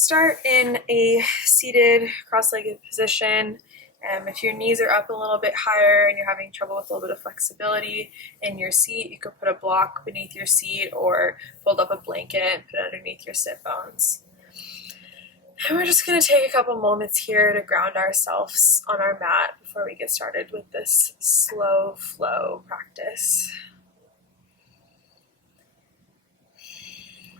Start in a seated cross-legged position. If your knees are up a little bit higher and you're having trouble with a little bit of flexibility in your seat, you could put a block beneath your seat or fold up a blanket and put it underneath your sit bones. And we're just going to take a couple moments here to ground ourselves on our mat before we get started with this slow flow practice.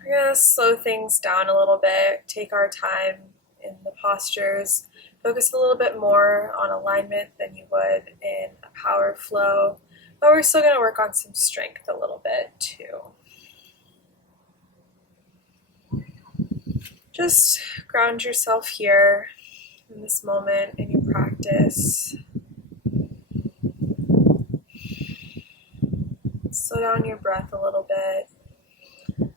We're going to slow things down a little bit, take our time in the postures, focus a little bit more on alignment than you would in a power flow, but we're still going to work on some strength a little bit too. Just ground yourself here in this moment in your practice. Slow down your breath a little bit.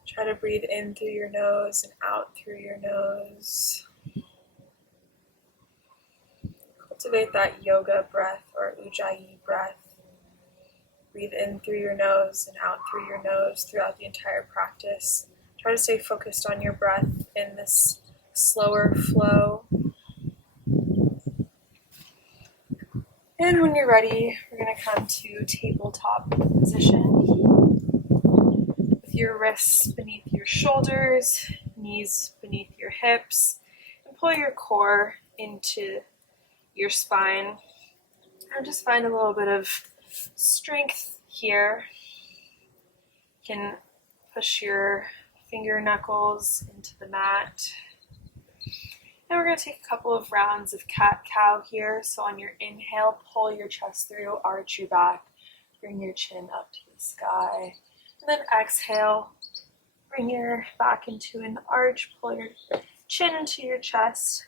Try to breathe in through your nose and out through your nose. Cultivate that yoga breath or ujjayi breath. Breathe in through your nose and out through your nose throughout the entire practice. Try to stay focused on your breath in this slower flow. And when you're ready, we're going to come to tabletop position. With your wrists beneath your shoulders, knees beneath your hips, and pull your core into your spine. And just find a little bit of strength here. You can push your finger knuckles into the mat. And we're going to take a couple of rounds of cat-cow here. So on your inhale, pull your chest through, arch your back, bring your chin up to the sky. And then exhale, bring your back into an arch, pull your chin into your chest.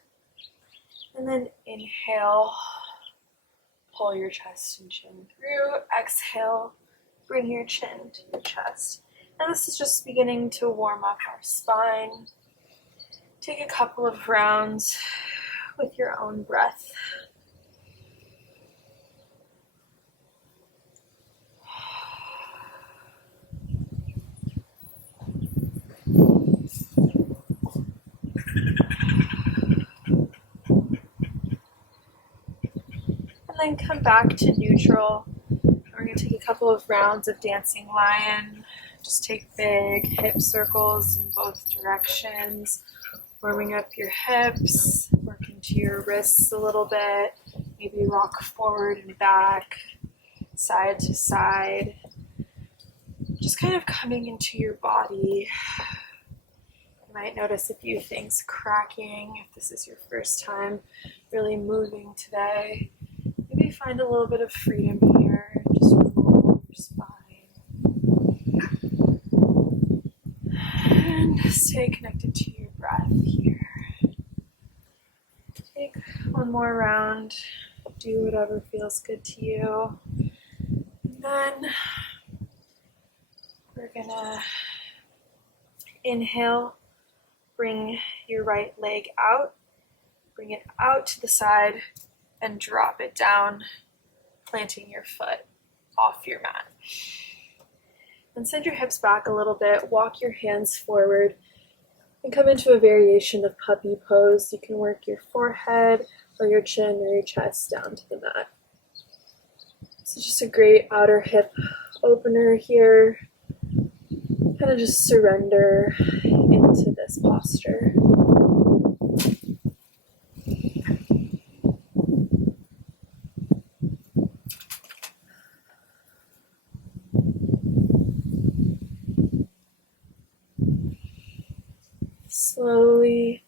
And then inhale, pull your chest and chin through. Exhale, bring your chin to your chest. And this is just beginning to warm up our spine. Take a couple of rounds with your own breath. And then come back to neutral. We're going to take a couple of rounds of dancing lion. Just take big hip circles in both directions, warming up your hips, working to your wrists a little bit, maybe rock forward and back, side to side, just kind of coming into your body. You might notice a few things cracking if this is your first time really moving today. Maybe find a little bit of freedom here, just roll your spine. And stay connected to your breath here. Take one more round. Do whatever feels good to you. And then we're gonna inhale, bring your right leg out, bring it out to the side, and drop it down, planting your foot off your mat. And send your hips back a little bit, walk your hands forward, and come into a variation of puppy pose. You can work your forehead or your chin or your chest down to the mat. This is just a great outer hip opener here. Kind of just surrender into this posture. Slowly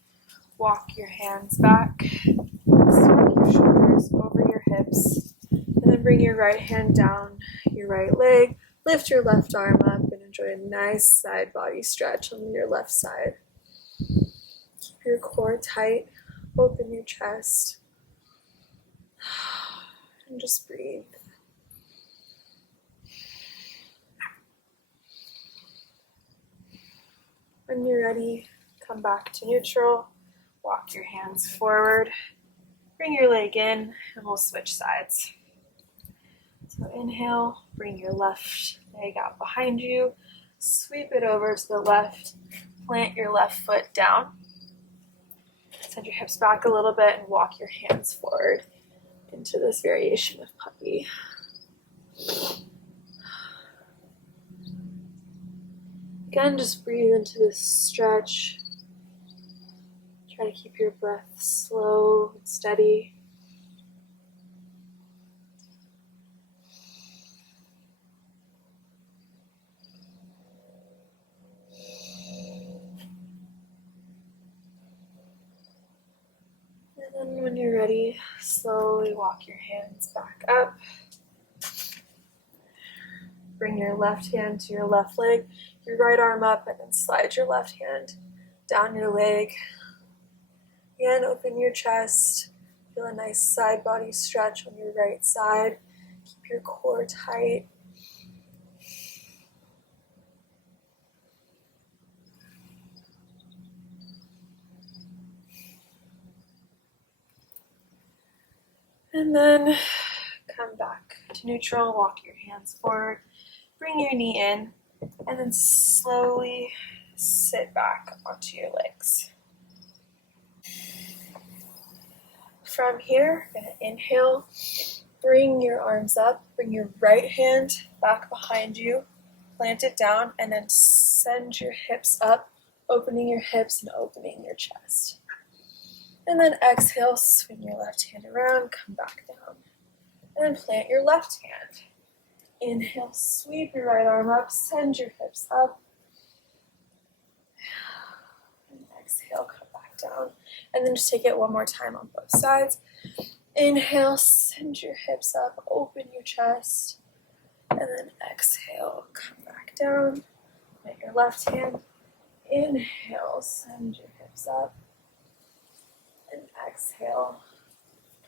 walk your hands back, stack your shoulders over your hips, and then bring your right hand down your right leg, lift your left arm up, and enjoy a nice side body stretch on your left side. Keep your core tight, open your chest, and just breathe. When you're ready, come back to neutral, walk your hands forward, bring your leg in, and we'll switch sides. So inhale, bring your left leg out behind you, sweep it over to the left, plant your left foot down. Send your hips back a little bit and walk your hands forward into this variation of puppy. Again, just breathe into this stretch. Try to keep your breath slow and steady. And then when you're ready, slowly walk your hands back up. Bring your left hand to your left leg, your right arm up, and then slide your left hand down your leg. Again, open your chest. Feel a nice side body stretch on your right side. Keep your core tight. And then come back to neutral, walk your hands forward, bring your knee in, and then slowly sit back onto your legs. From here, I'm going to inhale, bring your arms up, bring your right hand back behind you, plant it down, and then send your hips up, opening your hips and opening your chest. And then exhale, swing your left hand around, come back down. And then plant your left hand. Inhale, sweep your right arm up, send your hips up. And exhale, come back down. And then just take it one more time on both sides. Inhale, send your hips up, open your chest. And then exhale, come back down. Plant your left hand. Inhale, send your hips up. And exhale,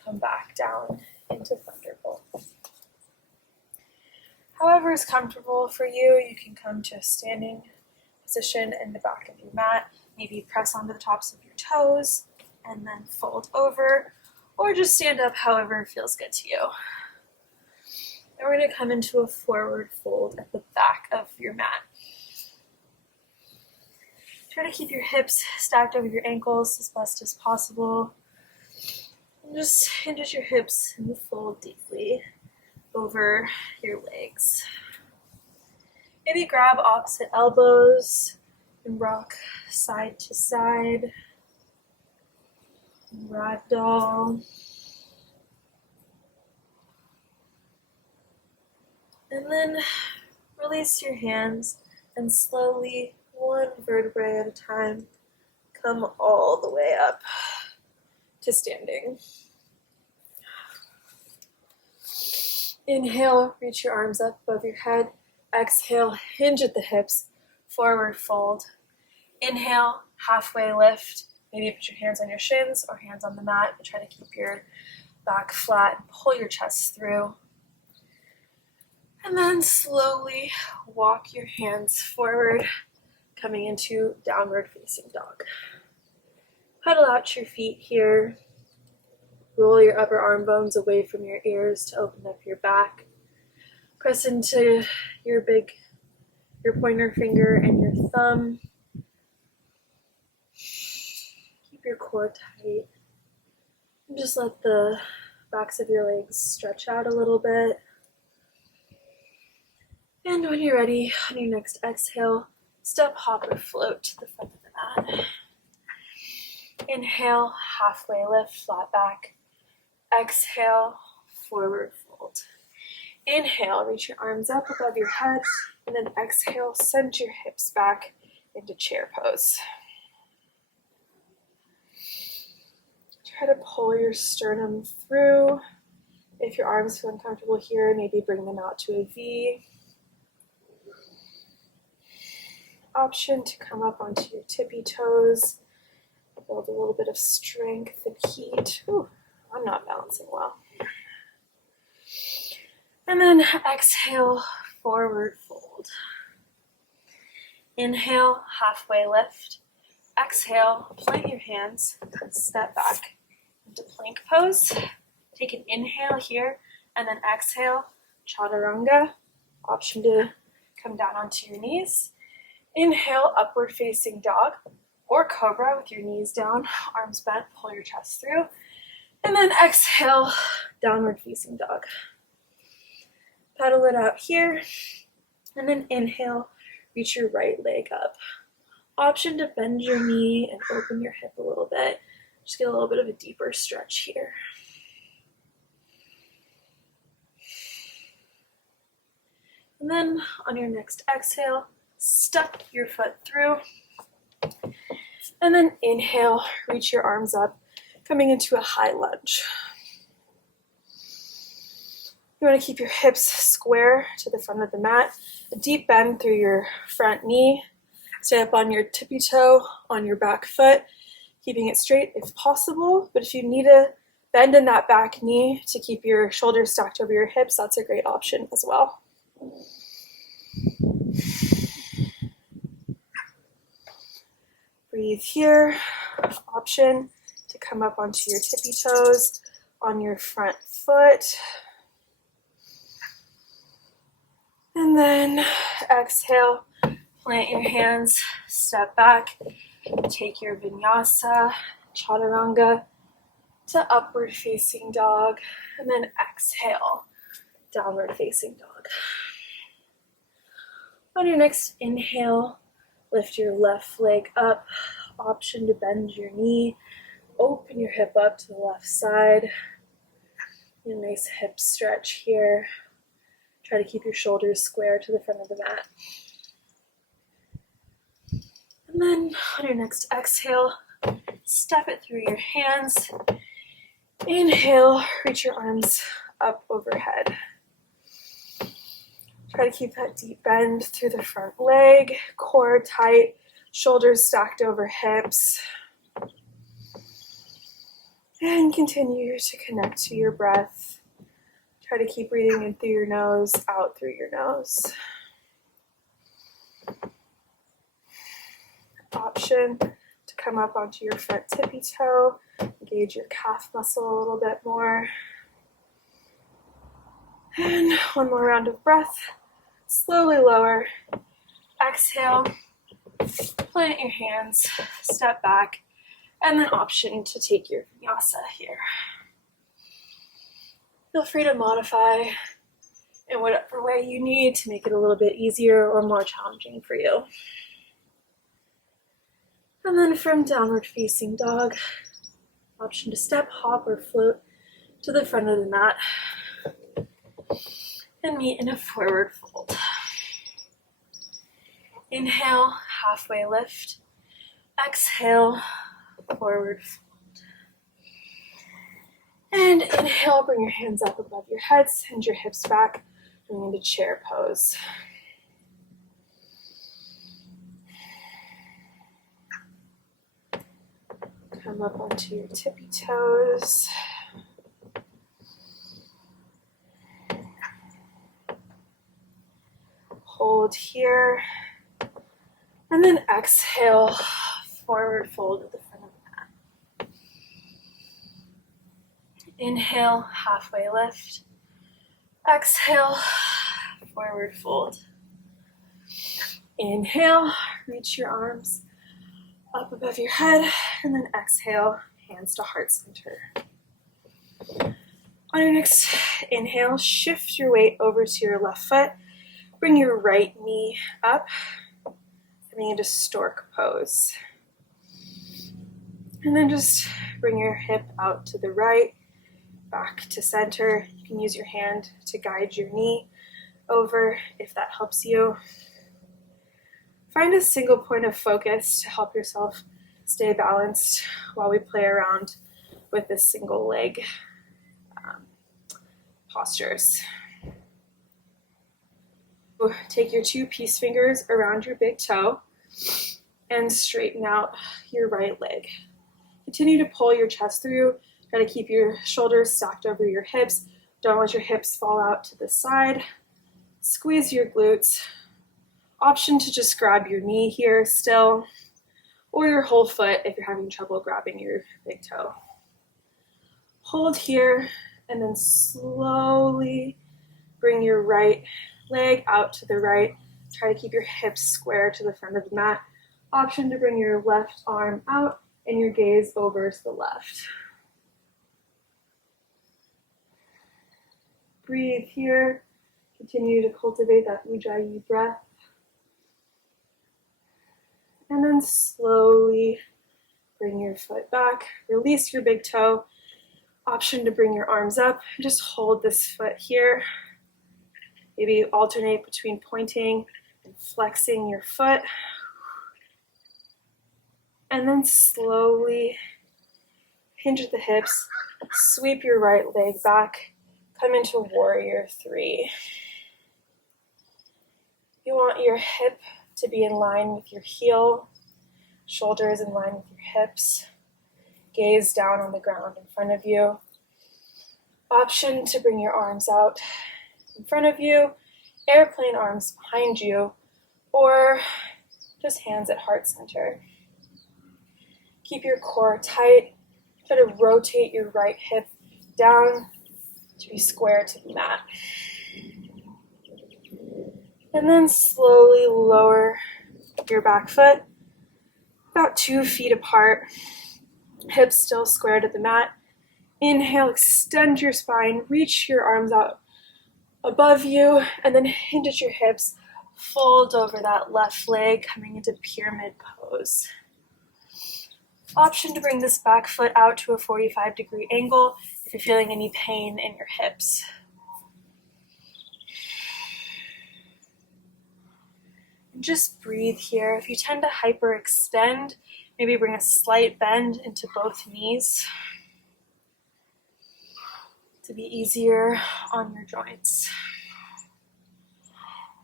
come back down into Thunderbolt. However is comfortable for you, you can come to a standing position in the back of your mat. Maybe press onto the tops of your toes and then fold over, or just stand up however feels good to you. And we're going to come into a forward fold at the back of your mat. Try to keep your hips stacked over your ankles as best as possible. And just hinge your hips and fold deeply over your legs. Maybe grab opposite elbows and rock side to side. Ragdoll. And then release your hands and slowly, one vertebrae at a time, come all the way up to standing. Inhale, reach your arms up above your head. Exhale, hinge at the hips, forward fold. Inhale, halfway lift. Maybe put your hands on your shins or hands on the mat, but try to keep your back flat and pull your chest through. And then slowly walk your hands forward, coming into downward facing dog. Pedal out your feet here. Roll your upper arm bones away from your ears to open up your back. Press into your pointer finger and your thumb. Keep your core tight. And just let the backs of your legs stretch out a little bit. And when you're ready, on your next exhale, step, hop, or float to the front of the mat. Inhale, halfway lift, flat back. Exhale, forward fold. Inhale, reach your arms up above your head, and then exhale, send your hips back into chair pose. Try to pull your sternum through. If your arms feel uncomfortable here, maybe bring them out to a V. Option to come up onto your tippy toes. Build a little bit of strength and heat. Ooh, I'm not balancing well. And then exhale, forward fold. Inhale, halfway lift. Exhale, plant your hands, step back into plank pose. Take an inhale here, and then exhale, chaturanga. Option to come down onto your knees. Inhale, upward facing dog. or cobra with your knees down, arms bent, pull your chest through. And then exhale, downward facing dog. Pedal it out here. And then inhale, reach your right leg up. Option to bend your knee and open your hip a little bit. Just get a little bit of a deeper stretch here. And then on your next exhale, step your foot through. And then inhale, reach your arms up, coming into a high lunge. You want to keep your hips square to the front of the mat, a deep bend through your front knee. Stay up on your tippy toe, on your back foot, keeping it straight if possible. But if you need a bend in that back knee to keep your shoulders stacked over your hips, that's a great option as well. Breathe here. Option to come up onto your tippy toes on your front foot. And then exhale, plant your hands, step back, take your vinyasa, chaturanga to upward facing dog, and then exhale, downward facing dog. On your next inhale, lift your left leg up, option to bend your knee, open your hip up to the left side. A nice hip stretch here. Try to keep your shoulders square to the front of the mat. And then on your next exhale, step it through your hands. Inhale, reach your arms up overhead. Try to keep that deep bend through the front leg, core tight, shoulders stacked over hips. And continue to connect to your breath. Try to keep breathing in through your nose, out through your nose. Option to come up onto your front tippy toe, engage your calf muscle a little bit more. And one more round of breath. Slowly lower. Exhale, plant your hands, step back, and then option to take your vinyasa here. Feel free to modify in whatever way you need to make it a little bit easier or more challenging for you. And then from downward facing dog, option to step, hop, or float to the front of the mat and meet in a forward fold. Inhale, halfway lift. Exhale, forward fold. And inhale, bring your hands up above your head, send your hips back, bring into chair pose. Come up onto your tippy toes. Hold here. And then exhale, forward fold at the front of the mat. Inhale, halfway lift. Exhale, forward fold. Inhale, reach your arms up above your head, and then exhale, hands to heart center. On your next inhale, shift your weight over to your left foot. Bring your right knee up, coming into Stork pose. And then just bring your hip out to the right, back to center. You can use your hand to guide your knee over if that helps you. Find a single point of focus to help yourself stay balanced while we play around with this single leg postures. Take your two peace fingers around your big toe and straighten out your right leg. Continue to pull your chest through. Try to keep your shoulders stacked over your hips. Don't let your hips fall out to the side. Squeeze your glutes. Option to just grab your knee here still, or your whole foot if you're having trouble grabbing your big toe. Hold here and then slowly bring your right leg out to the right. Try to keep your hips square to the front of the mat. Option to bring your left arm out and your gaze over to the left. Breathe here. Continue to cultivate that Ujjayi breath. And then slowly bring your foot back. Release your big toe. Option to bring your arms up. Just hold this foot here. Maybe alternate between pointing and flexing your foot. And then slowly hinge at the hips. Sweep your right leg back. Come into warrior three. You want your hip to be in line with your heel, shoulders in line with your hips, gaze down on the ground in front of you. Option to bring your arms out in front of you, airplane arms behind you, or just hands at heart center. Keep your core tight. Try to rotate your right hip down to be square to the mat. And then slowly lower your back foot about 2 feet apart, hips still square to the mat. Inhale, extend your spine, reach your arms out above you, and then hinge at your hips, fold over that left leg, coming into pyramid pose. Option to bring this back foot out to a 45-degree angle if you're feeling any pain in your hips. Just breathe here. If you tend to hyperextend, maybe bring a slight bend into both knees to be easier on your joints.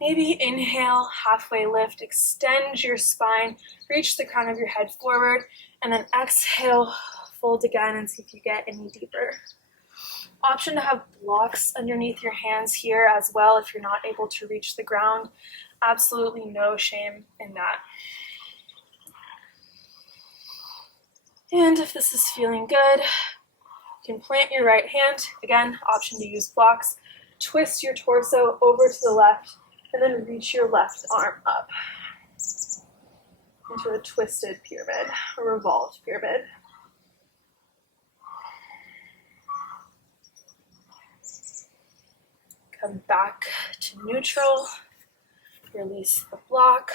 Maybe inhale, halfway lift, extend your spine, reach the crown of your head forward, and then exhale, fold again and see if you get any deeper. Option to have blocks underneath your hands here as well if you're not able to reach the ground. Absolutely no shame in that. And if this is feeling good, you can plant your right hand. Again, option to use blocks. Twist your torso over to the left and then reach your left arm up into a twisted pyramid, a revolved pyramid. Come back to neutral. Release the block,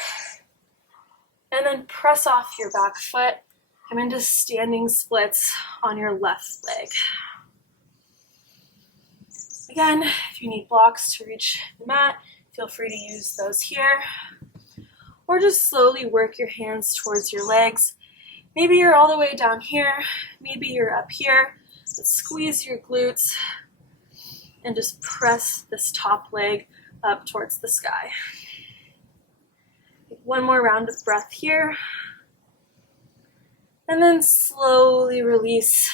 and then press off your back foot. Come into standing splits on your left leg. Again, if you need blocks to reach the mat, feel free to use those here, or just slowly work your hands towards your legs. Maybe you're all the way down here, maybe you're up here, but squeeze your glutes and just press this top leg up towards the sky. One more round of breath here. And then slowly release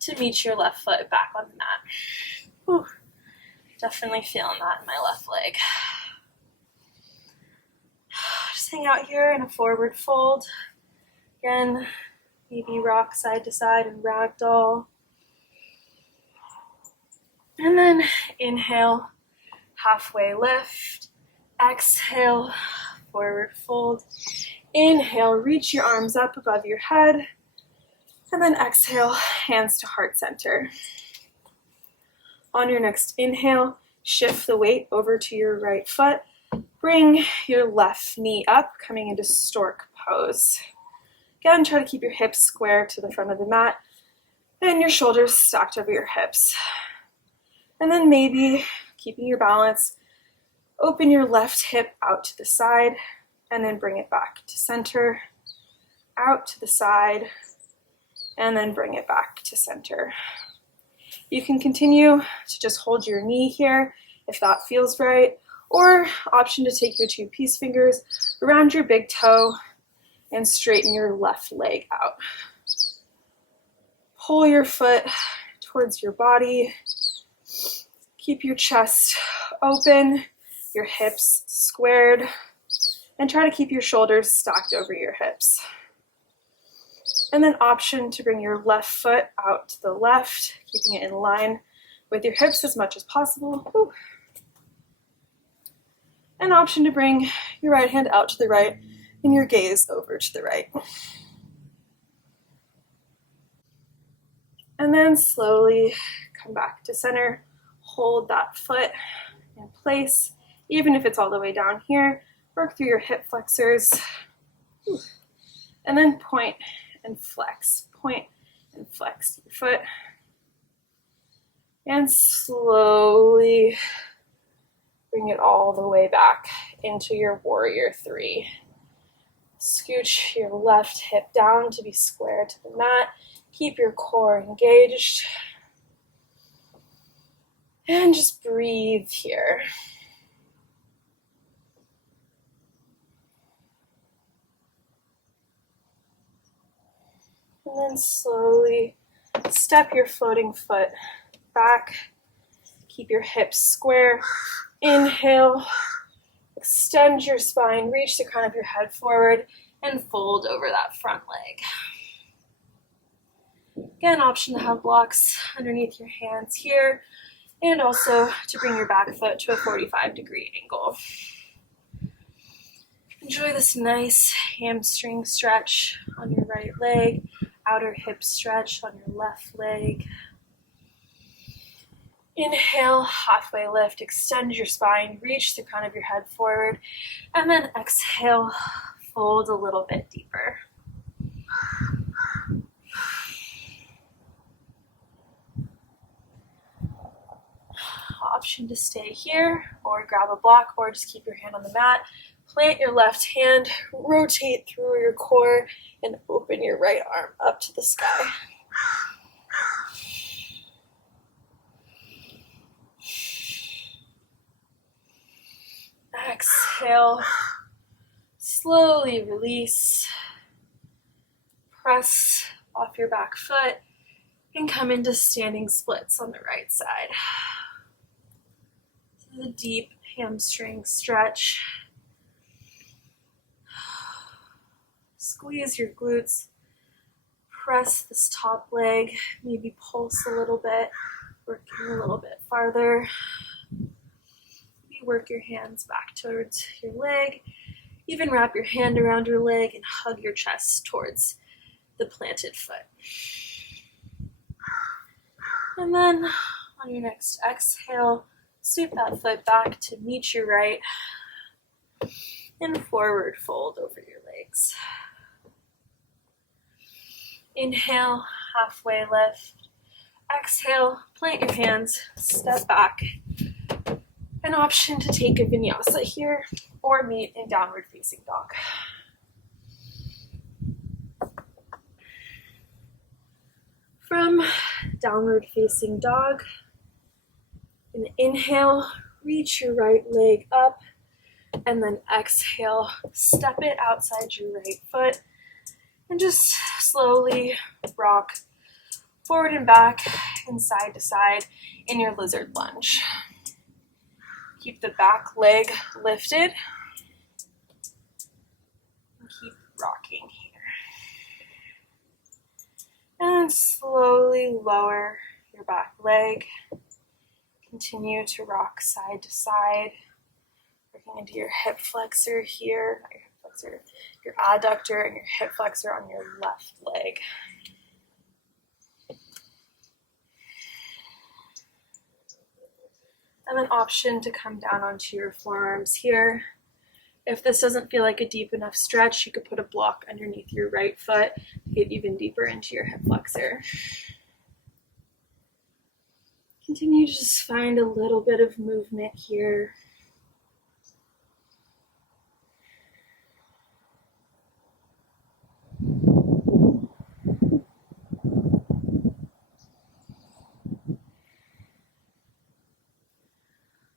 to meet your left foot back on the mat. Whew. Definitely feeling that in my left leg. Just hang out here in a forward fold. Again, maybe rock side to side and ragdoll. And then inhale, halfway lift. Exhale, forward fold. Inhale, reach your arms up above your head. And then exhale, hands to heart center. On your next inhale, shift the weight over to your right foot. Bring your left knee up, coming into Stork pose. Again, try to keep your hips square to the front of the mat and your shoulders stacked over your hips. And then maybe, keeping your balance, open your left hip out to the side and then bring it back to center, out to the side, and then bring it back to center. You can continue to just hold your knee here if that feels right, or option to take your 2 peace fingers around your big toe and straighten your left leg out. Pull your foot towards your body. Keep your chest open, your hips squared, and try to keep your shoulders stacked over your hips. And then option to bring your left foot out to the left, keeping it in line with your hips as much as possible. Ooh. And option to bring your right hand out to the right, and your gaze over to the right. And then slowly come back to center. Hold that foot in place, even if it's all the way down here. Work through your hip flexors. And then point and flex. Point and flex your foot. And slowly bring it all the way back into your warrior three. Scooch your left hip down to be square to the mat. Keep your core engaged. And just breathe here. And then slowly step your floating foot back. Keep your hips square. Inhale. Extend your spine. Reach the crown of your head forward and fold over that front leg. Again, option to have blocks underneath your hands here, and also to bring your back foot to a 45-degree angle. Enjoy this nice hamstring stretch on your right leg, outer hip stretch on your left leg. Inhale, halfway lift, extend your spine, reach the crown of your head forward, and then exhale, fold a little bit deeper. Option to stay here or grab a block or just keep your hand on the mat. Plant your left hand, rotate through your core, and open your right arm up to the sky. Exhale, slowly release, press off your back foot, and come into standing splits on the right side. The deep hamstring stretch. Squeeze your glutes. Press this top leg. Maybe pulse a little bit. Working a little bit farther. Maybe work your hands back towards your leg. Even wrap your hand around your leg and hug your chest towards the planted foot. And then on your next exhale, sweep that foot back to meet your right and forward fold over your legs. Inhale, halfway lift. Exhale, plant your hands, step back. An option to take a vinyasa here or meet in downward facing dog. From downward facing dog, and inhale, reach your right leg up, and then exhale, step it outside your right foot, and just slowly rock forward and back and side to side in your lizard lunge. Keep the back leg lifted, and keep rocking here. And slowly lower your back leg. Continue to rock side to side, working into your hip flexor here, not your hip flexor, your adductor and your hip flexor on your left leg. And then option to come down onto your forearms here. If this doesn't feel like a deep enough stretch, you could put a block underneath your right foot to get even deeper into your hip flexor. Continue to just find a little bit of movement here.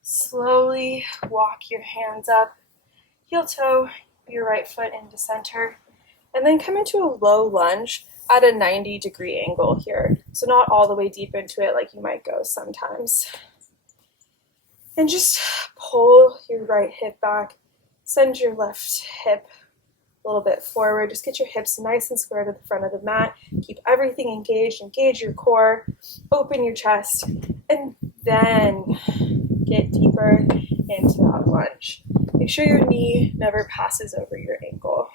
Slowly walk your hands up, heel toe your right foot into center, and then come into a low lunge at a 90-degree angle here. So not all the way deep into it like you might go sometimes. And just pull your right hip back, send your left hip a little bit forward. Just get your hips nice and square to the front of the mat. Keep everything engaged, engage your core, open your chest, and then get deeper into that lunge. Make sure your knee never passes over your ankle.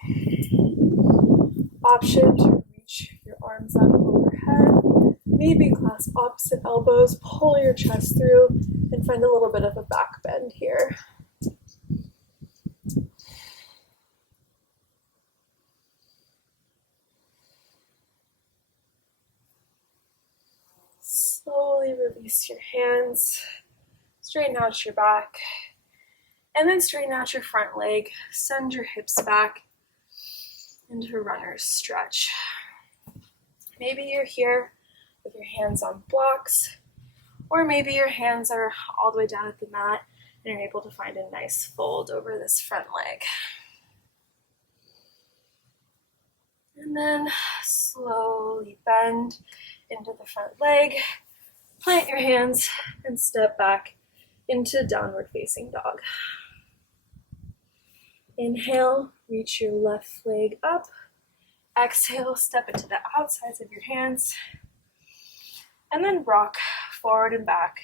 Option to reach your arms up overhead. Maybe clasp opposite elbows, pull your chest through, and find a little bit of a back bend here. Slowly release your hands, straighten out your back, and then straighten out your front leg. Send your hips back into runner's stretch. Maybe you're here with your hands on blocks, or maybe your hands are all the way down at the mat and you're able to find a nice fold over this front leg. And then slowly bend into the front leg, plant your hands, and step back into downward facing dog. Inhale, reach your left leg up. Exhale, step into the outsides of your hands. And then rock forward and back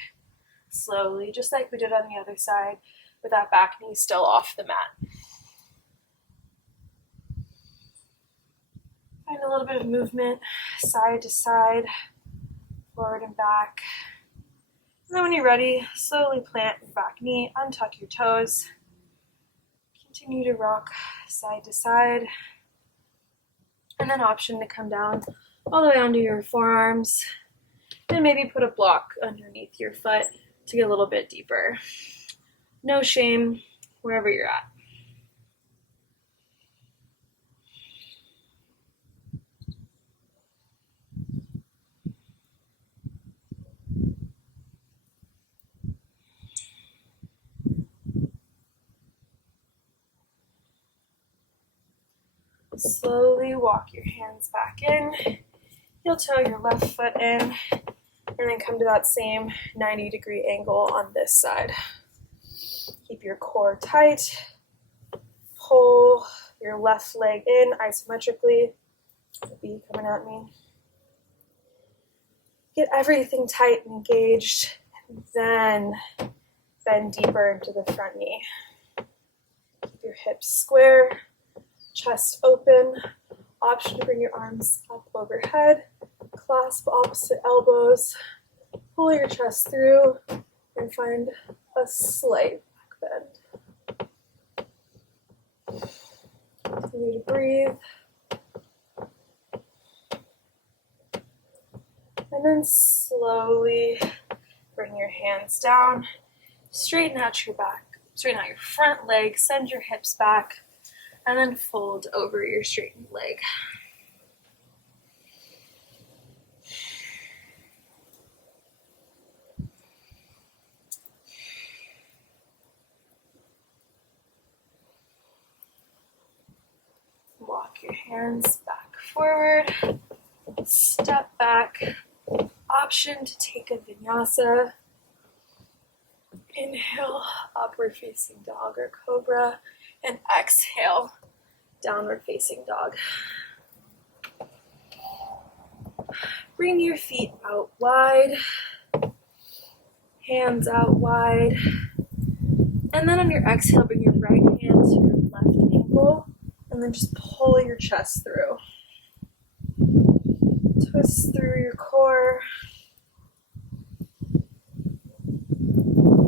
slowly, just like we did on the other side, with that back knee still off the mat. Find a little bit of movement, side to side, forward and back. And then when you're ready, slowly plant your back knee, untuck your toes. Continue to rock side to side. And then option to come down all the way onto your forearms. And maybe put a block underneath your foot to get a little bit deeper. No shame, wherever you're at. Slowly walk your hands back in. Heel toe your left foot in, and then come to that same 90-degree angle on this side. Keep your core tight. Pull your left leg in isometrically. B coming at me. Get everything tight and engaged, and then bend deeper into the front knee. Keep your hips square. Chest open, option to bring your arms up overhead, clasp opposite elbows, pull your chest through, and find a slight back bend. Continue to breathe. And then slowly bring your hands down, straighten out your back, straighten out your front leg, send your hips back, and then fold over your straightened leg. Walk your hands back forward, step back, option to take a vinyasa. Inhale, upward facing dog or cobra, and exhale, downward facing dog. Bring your feet out wide, hands out wide, and then on your exhale, bring your right hand to your left ankle, and then just pull your chest through. Twist through your core.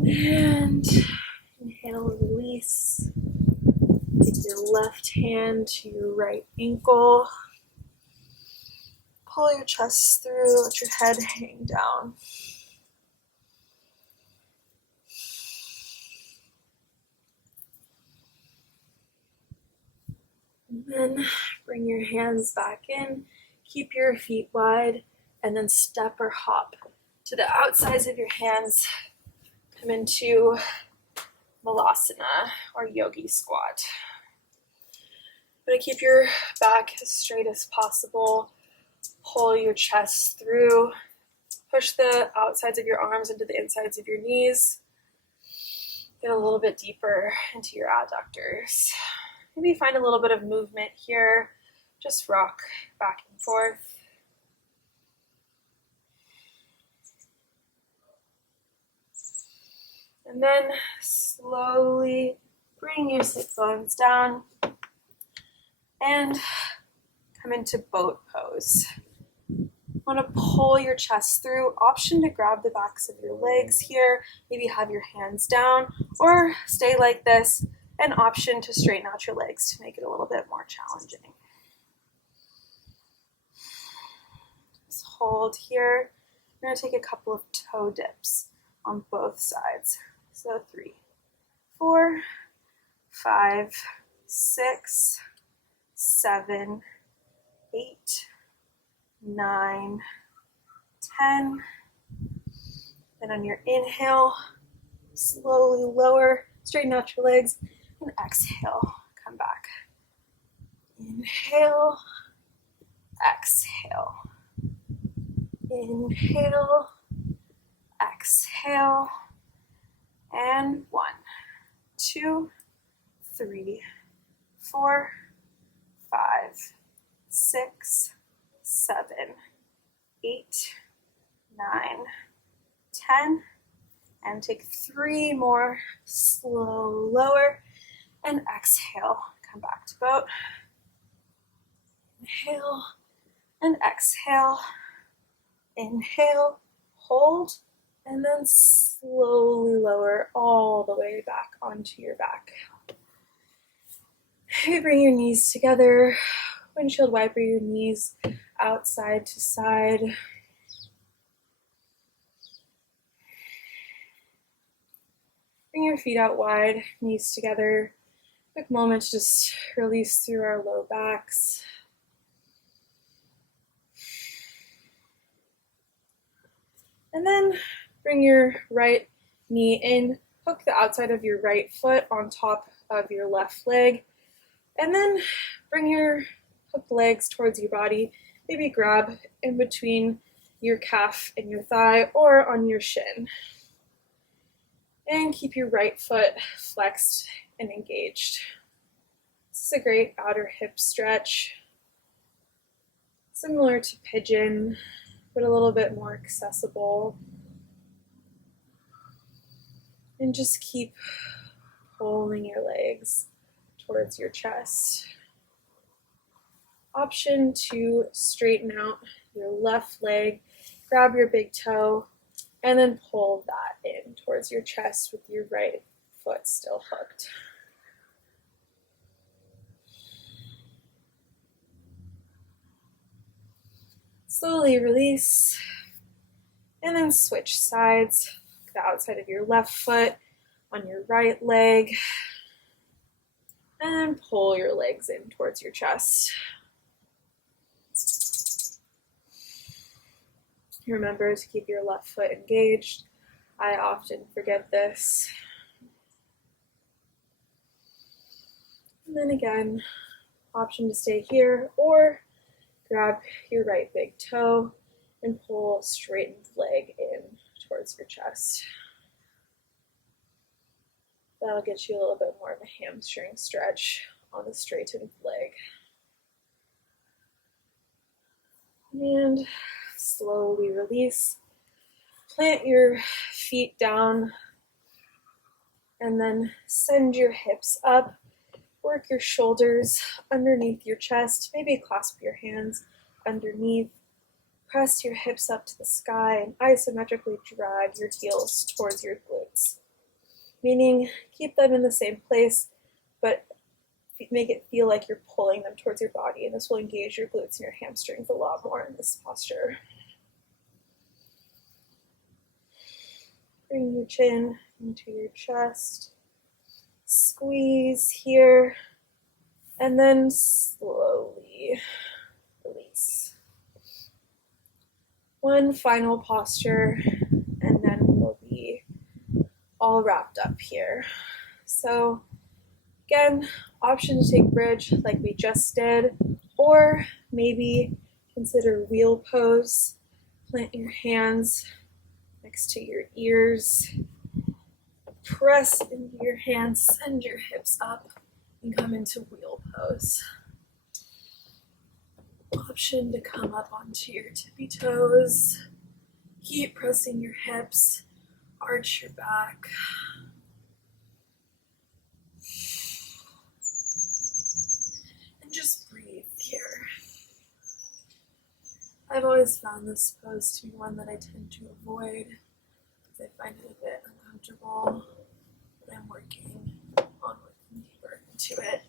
And inhale, release. Take your left hand to your right ankle. Pull your chest through, let your head hang down. And then bring your hands back in. Keep your feet wide, and then step or hop to the outsides of your hands. Come into Malasana or Yogi squat. You're going to keep your back as straight as possible. Pull your chest through. Push the outsides of your arms into the insides of your knees. Get a little bit deeper into your adductors. Maybe find a little bit of movement here. Just rock back and forth. And then slowly Bring your sit bones down and come into boat pose. Want to pull your chest through. Option to grab the backs of your legs here. Maybe have your hands down or stay like this. An option to straighten out your legs to make it a little bit more challenging. Just hold here. I'm going to take a couple of toe dips on both sides. So 3, 4, 5, 6, 7, 8, 9, 10. Then on your inhale, slowly lower, straighten out your legs, and exhale, come back. Inhale, exhale. Inhale, exhale, and 1, 2, 3, 4, 5, 6, 7, 8, 9, 10, and take 3 more, slow lower, and exhale, come back to boat. Inhale, and exhale, inhale, hold, and then slowly lower all the way back onto your back. Bring your knees together, windshield wiper your knees out side to side. Bring your feet out wide, knees together. Quick moment to just release through our low backs. And then bring your right knee in, hook the outside of your right foot on top of your left leg, and then bring your hooked legs towards your body. Maybe grab in between your calf and your thigh or on your shin. And keep your right foot flexed and engaged. This is a great outer hip stretch, similar to pigeon, but a little bit more accessible. And just keep pulling your legs towards your chest. Option to straighten out your left leg, grab your big toe, and then pull that in towards your chest with your right foot still hooked. Slowly release, and then switch sides. The outside of your left foot on your right leg, and then pull your legs in towards your chest. Remember to keep your left foot engaged. I often forget this. And then again, option to stay here or grab your right big toe and pull a straightened leg in towards your chest. That'll get you a little bit more of a hamstring stretch on the straightened leg. And slowly release. Plant your feet down and then send your hips up. Work your shoulders underneath your chest. Maybe clasp your hands underneath. Press your hips up to the sky and isometrically drag your heels towards your glutes. Meaning keep them in the same place, but make it feel like you're pulling them towards your body, and this will engage your glutes and your hamstrings a lot more in this posture. Bring your chin into your chest. Squeeze here, and then slowly release. One final posture, and then we'll be all wrapped up here. So again, option to take bridge like we just did, or maybe consider wheel pose. Plant your hands next to your ears. Press into your hands, send your hips up, and come into wheel pose. Option to come up onto your tippy toes. Keep pressing your hips, arch your back. I've always found this pose to be one that I tend to avoid because I find it a bit uncomfortable, but I'm working deeper into it.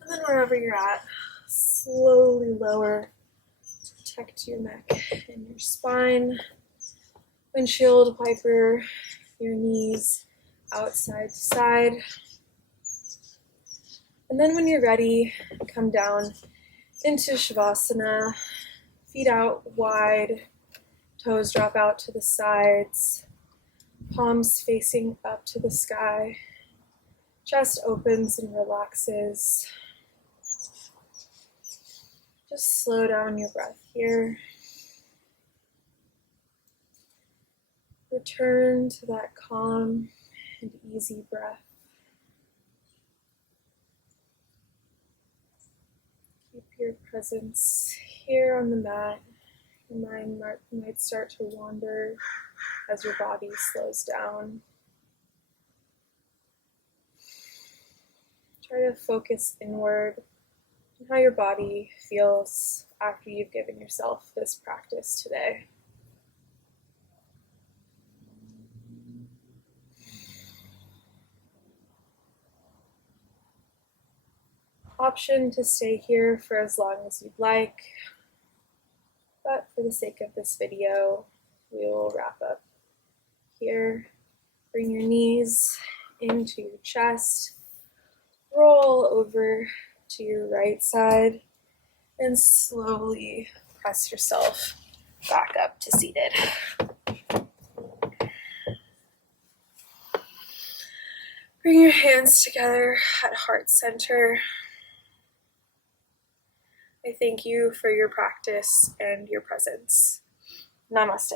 And then wherever you're at, slowly lower, protect your neck and your spine. Windshield wiper your knees outside to side. And then when you're ready, come down into Savasana, feet out wide, toes drop out to the sides, palms facing up to the sky, chest opens and relaxes. Just slow down your breath here. Return to that calm and easy breath. Keep your presence here on the mat. Your mind might start to wander as your body slows down. Try to focus inward on how your body feels after you've given yourself this practice today. Option to stay here for as long as you'd like, but for the sake of this video, we will wrap up here. Bring your knees into your chest, roll over to your right side, and slowly press yourself back up to seated. Bring your hands together at heart center. I thank you for your practice and your presence. Namaste.